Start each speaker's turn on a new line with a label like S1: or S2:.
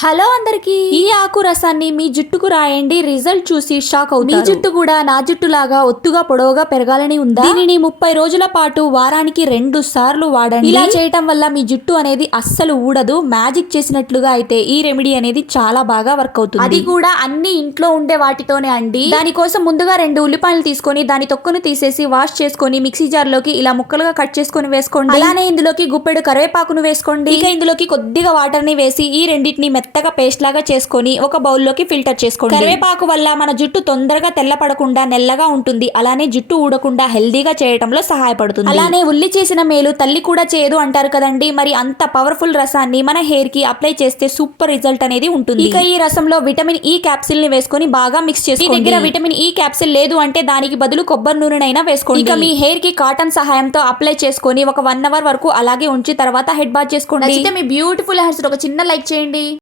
S1: Hello అందరికి. ఈ ఆకు రసాన్ని మీ జుట్టుకు రాయండి రిజల్ట్ చూసి షాక్ అవుతారు. మీ జుట్టు కూడా నా జుట్టు లాగా ఒత్తుగా పొడవుగా పెరగాలని ఉందా? దీనిని ముప్పై రోజుల పాటు వారానికి రెండు సార్లు వాడండి. ఇలా చేయటం వల్ల మీ జుట్టు అనేది అస్సలు ఊడదు. మ్యాజిక్ చేసినట్లుగా అయితే ఈ రెమెడీ అనేది చాలా బాగా వర్క్ అవుతుంది. అది కూడా అన్ని ఇంట్లో ఉండే వాటితోనే అండి. దానికోసం ముందుగా రెండు ఉల్లిపాయలు తీసుకొని దాని తొక్కును తీసేసి వాష్ చేసుకొని మిక్సీ జార్లోకి ఇలా ముక్కలుగా కట్ చేసుకొని వేసుకోండి. అలానే ఇందులోకి గుప్పెడు కరివేపాకును వేసుకోండి. ఇక ఇందులోకి కొద్దిగా వాటర్ని వేసి ఈ రెండింటిని మెత్తగా పేస్ట్ లాగా చేసుకొని ఒక బౌల్లోకి ఫిల్టర్ చేసుకోండి. కరివేపాకు వల్ల మన జుట్టు తొందరగా తెల్లపడకుండా నెల్లగా ఉంటుంది. అలానే జుట్టు ఊడకుండా హెల్దీగా చేయడంలో సహాయపడుతుంది. అలానే ఉల్లి చేసిన మేలు తల్లి కూడా చేయదు అంటారు కదండి. మరి అంత పవర్ఫుల్ రసాన్ని మన హెయిర్కి అప్లై చేస్తే సూపర్ రిజల్ట్ అనేది ఉంటుంది. ఇక ఈ రసంలో విటమిన్ ఈ క్యాప్సిల్ని వేసుకొని బాగా మిక్స్ చేసుకోండి. మీ దగ్గర విటమిన్ ఈ క్యాప్సిల్ లేదు అంటే దానికి బదులు కొబ్బరి నూనెనైనా వేసుకోండి. ఇక మీ హెయిర్కి కాటన్ సహాయంతో అప్లై చేసుకొని ఒక వన్ అవర్ వరకు అలాగే ఉంచి తర్వాత హెడ్ బాత్ చేసుకోండి. మీ బ్యూటిఫుల్ హెయిర్స్ ఒక చిన్న లైక్ చేయండి.